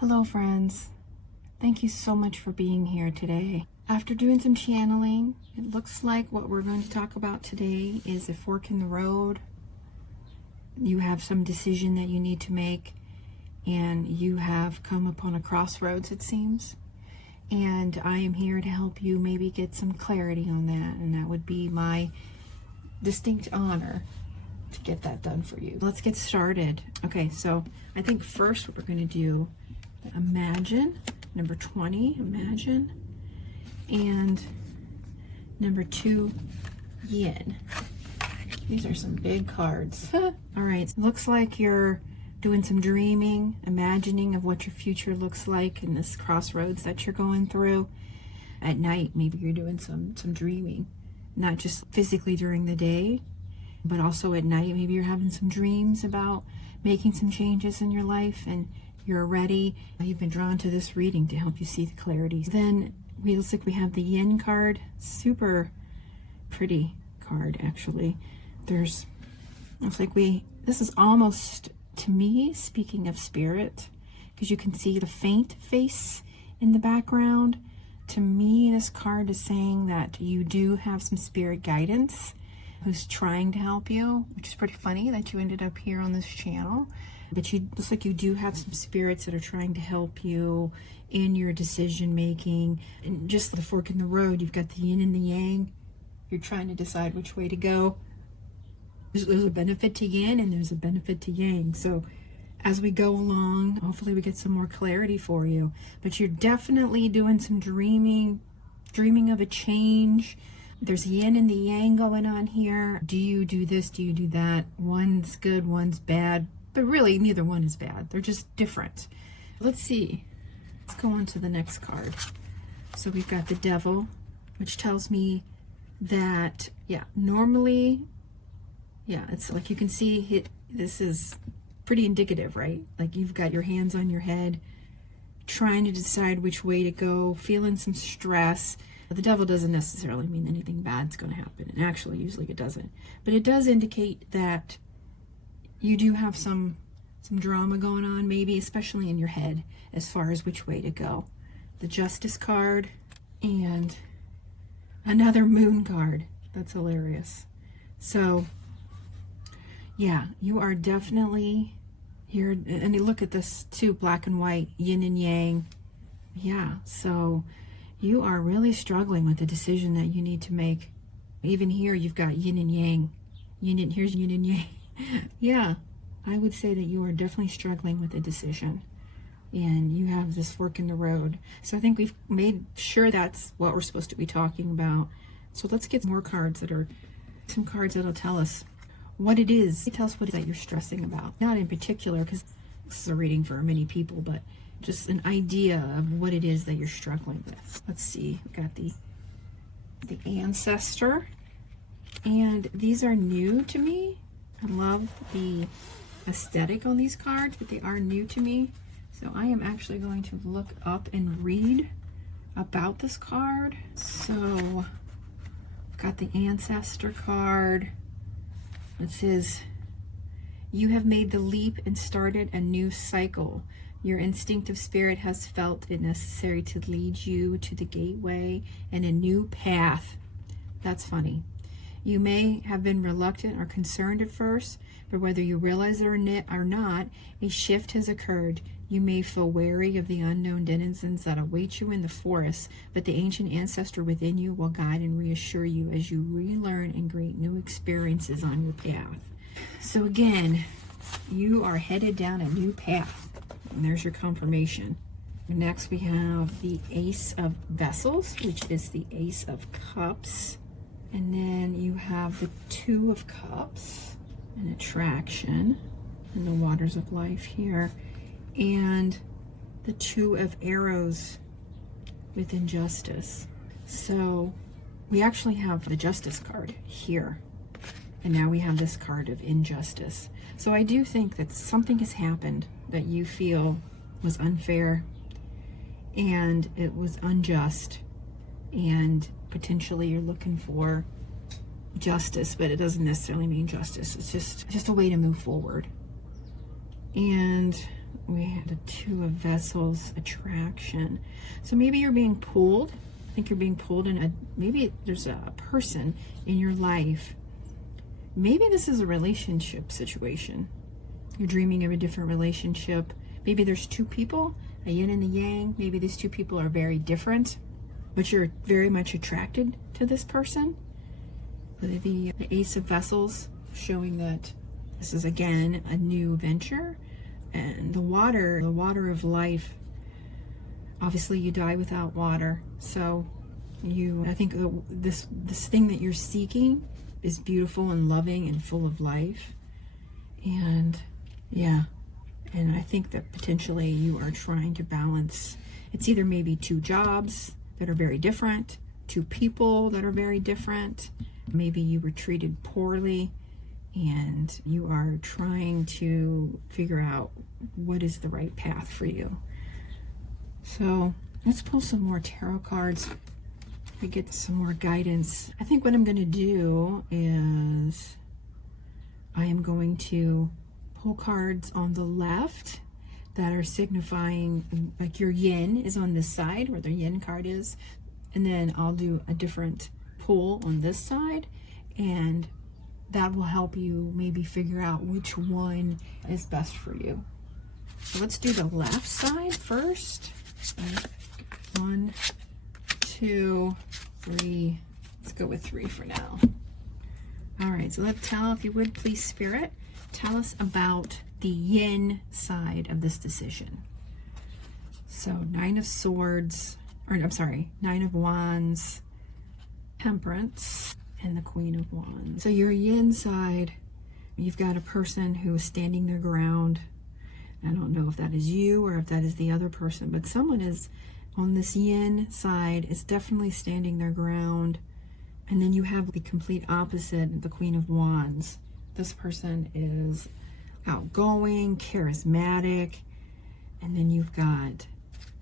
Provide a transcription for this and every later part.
Hello friends, thank you so much for being here today. After doing some channeling, it looks like what we're going to talk about today is a fork in the road. You have some decision that you need to make and you have come upon a crossroads, it seems. And I am here to help you maybe get some clarity on that, and that would be my distinct honor to get that done for you. Let's get started. Okay, so I think first what we're going to do, imagine, number 20, imagine, and number 2, yin. These are some big cards. All right, looks like you're doing some dreaming, imagining of what your future looks like in this crossroads that you're going through. At night, maybe you're doing some dreaming, not just physically during the day, but also at night. Maybe you're having some dreams about making some changes in your life and you're ready. You've been drawn to this reading to help you see the clarity. Then it looks like we have the yin card. Super pretty card, actually. Looks like this is almost, to me, speaking of spirit, because you can see the faint face in the background. To me, this card is saying that you do have some spirit guidance who's trying to help you, which is pretty funny that you ended up here on this channel. But looks like you do have some spirits that are trying to help you in your decision making. And just the fork in the road, you've got the yin and the yang. You're trying to decide which way to go. There's a benefit to yin and there's a benefit to yang. So as we go along, hopefully we get some more clarity for you. But you're definitely doing some dreaming of a change. There's yin and the yang going on here. Do you do this? Do you do that? One's good, one's bad. But really, neither one is bad. They're just different. Let's see. Let's go on to the next card. So we've got the devil, which tells me that, normally, it's like you can see this is pretty indicative, right? Like you've got your hands on your head, trying to decide which way to go, feeling some stress. But the devil doesn't necessarily mean anything bad's going to happen. And actually, usually it doesn't. But it does indicate that you do have some drama going on, maybe, especially in your head, as far as which way to go. The Justice card and another Moon card. That's hilarious. So, you are definitely here. And you look at this too, black and white, yin and yang. So you are really struggling with the decision that you need to make. Even here, you've got yin and yang. Here's yin and yang. I would say that you are definitely struggling with a decision. And you have this fork in the road. So I think we've made sure that's what we're supposed to be talking about. So let's get more cards some cards that'll tell us what it is. Tell us what it is that you're stressing about. Not in particular, because this is a reading for many people, but just an idea of what it is that you're struggling with. Let's see. We've got the Ancestor. And these are new to me. I love the aesthetic on these cards, but they are new to me. So I am actually going to look up and read about this card. So I've got the Ancestor card. It says, you have made the leap and started a new cycle. Your instinctive spirit has felt it necessary to lead you to the gateway and a new path. That's funny. You may have been reluctant or concerned at first, but whether you realize it or not, a shift has occurred. You may feel wary of the unknown denizens that await you in the forest, but the ancient ancestor within you will guide and reassure you as you relearn and greet new experiences on your path. So again, you are headed down a new path. And there's your confirmation. Next we have the Ace of Vessels, which is the Ace of Cups. And then you have the Two of Cups, an attraction in the waters of life here. And the Two of Arrows with injustice. So we actually have the Justice card here. And now we have this card of injustice. So I do think that something has happened that you feel was unfair and it was unjust, and potentially you're looking for justice, but it doesn't necessarily mean justice. It's just a way to move forward. And we had the Two of Vessels, attraction. So maybe you're being pulled. I think you're being pulled in maybe there's a person in your life. Maybe this is a relationship situation. You're dreaming of a different relationship. Maybe there's two people, a yin and a yang. Maybe these two people are very different, but you're very much attracted to this person. The Ace of Vessels showing that this is again a new venture. And the water of life. Obviously you die without water. So I think this thing that you're seeking is beautiful and loving and full of life. And yeah, and I think that potentially you are trying to balance. It's either maybe two jobs that are very different, two people that are very different. Maybe you were treated poorly and you are trying to figure out what is the right path for you. So let's pull some more tarot cards to get some more guidance. I think what I'm going to do is I am going to pull cards on the left that are signifying, like your yin is on this side where the yin card is, and then I'll do a different pull on this side, and that will help you maybe figure out which one is best for you. So let's do the left side first. 1, 2, 3. Let's go with 3 for now. All right, so let's tell, if you would please, Spirit, tell us about the yin side of this decision. So 9 of Swords, or I'm sorry, 9 of Wands, Temperance, and the Queen of Wands. So your yin side, you've got a person who is standing their ground. I don't know if that is you or if that is the other person, but someone is on this yin side is definitely standing their ground. And then you have the complete opposite, the Queen of Wands. This person is outgoing, charismatic. And then you've got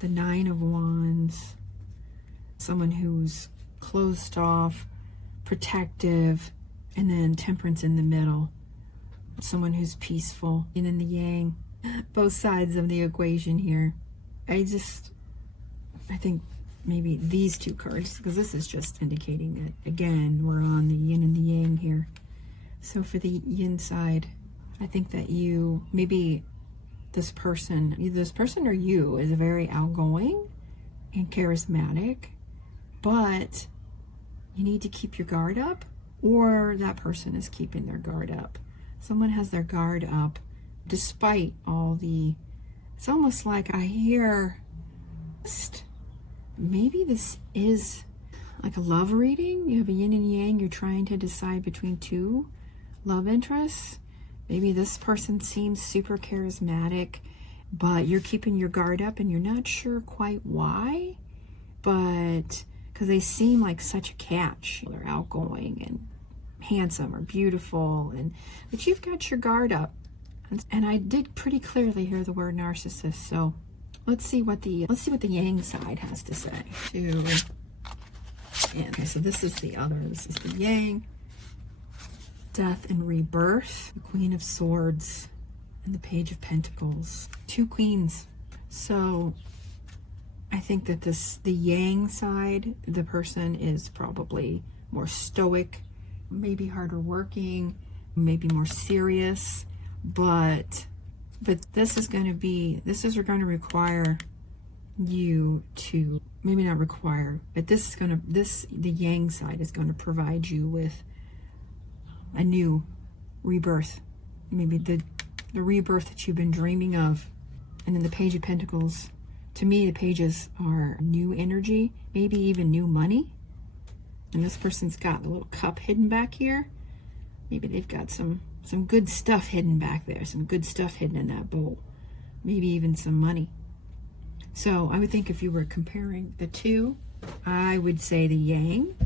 the 9 of Wands, someone who's closed off, protective, and then Temperance in the middle, someone who's peaceful. Yin and the Yang, both sides of the equation here. I think maybe these two cards, because this is just indicating that, again, we're on the yin and the yang here. So for the yin side, I think that maybe this person, either this person or you, is very outgoing and charismatic, but you need to keep your guard up, or that person is keeping their guard up. Someone has their guard up despite all it's almost like I hear, maybe this is like a love reading. You have a yin and yang, you're trying to decide between two love interests. Maybe this person seems super charismatic, but you're keeping your guard up and you're not sure quite why, but because they seem like such a catch. They're outgoing and handsome or beautiful, but you've got your guard up. And I did pretty clearly hear the word narcissist. So let's see what the yang side has to say. Okay, so this is the yang, death and rebirth, the Queen of Swords, and the Page of Pentacles. 2 queens. So I think that the yang side, the person is probably more stoic, maybe harder working, maybe more serious. But this is going to require you to, maybe not require, but the yang side is going to provide you with a new rebirth, maybe the rebirth that you've been dreaming of. And then the Page of Pentacles, to me, the pages are new energy, maybe even new money. And this person's got a little cup hidden back here. Maybe they've got some good stuff hidden back there, some good stuff hidden in that bowl, maybe even some money. So I would think if you were comparing the two, I would say the yang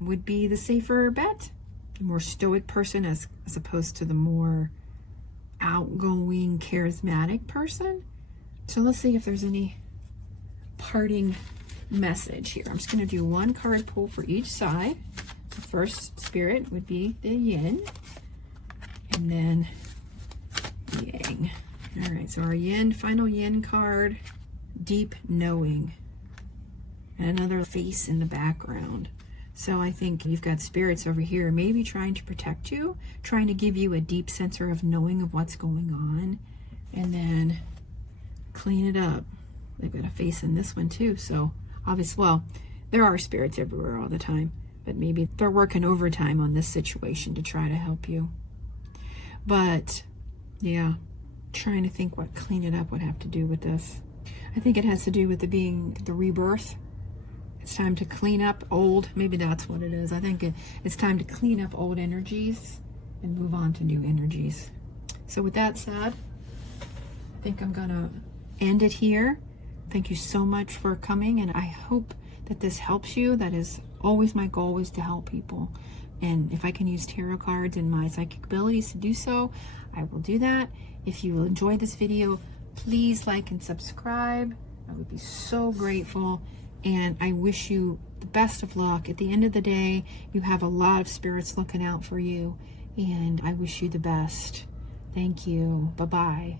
would be the safer bet, the more stoic person as opposed to the more outgoing, charismatic person. So let's see if there's any parting message here. I'm just going to do 1 card pull for each side. The first, Spirit, would be the yin, and then yang. All right, so our yin, final yin card, deep knowing. And another face in the background. So I think you've got spirits over here, maybe trying to protect you, trying to give you a deep sense of knowing of what's going on, and then clean it up. They've got a face in this one too, so obviously, well, there are spirits everywhere all the time, but maybe they're working overtime on this situation to try to help you. But yeah, trying to think what clean it up would have to do with this. I think it has to do with it being the rebirth. It's time to clean up old, maybe that's what it is. I think it's time to clean up old energies and move on to new energies. So with that said, I think I'm gonna end it here. Thank you so much for coming, and I hope that this helps you. That is always my goal, is to help people. And if I can use tarot cards and my psychic abilities to do so, I will do that. If you enjoyed this video, please like and subscribe. I would be so grateful. And I wish you the best of luck. At the end of the day, you have a lot of spirits looking out for you, and I wish you the best. Thank you. Bye-bye.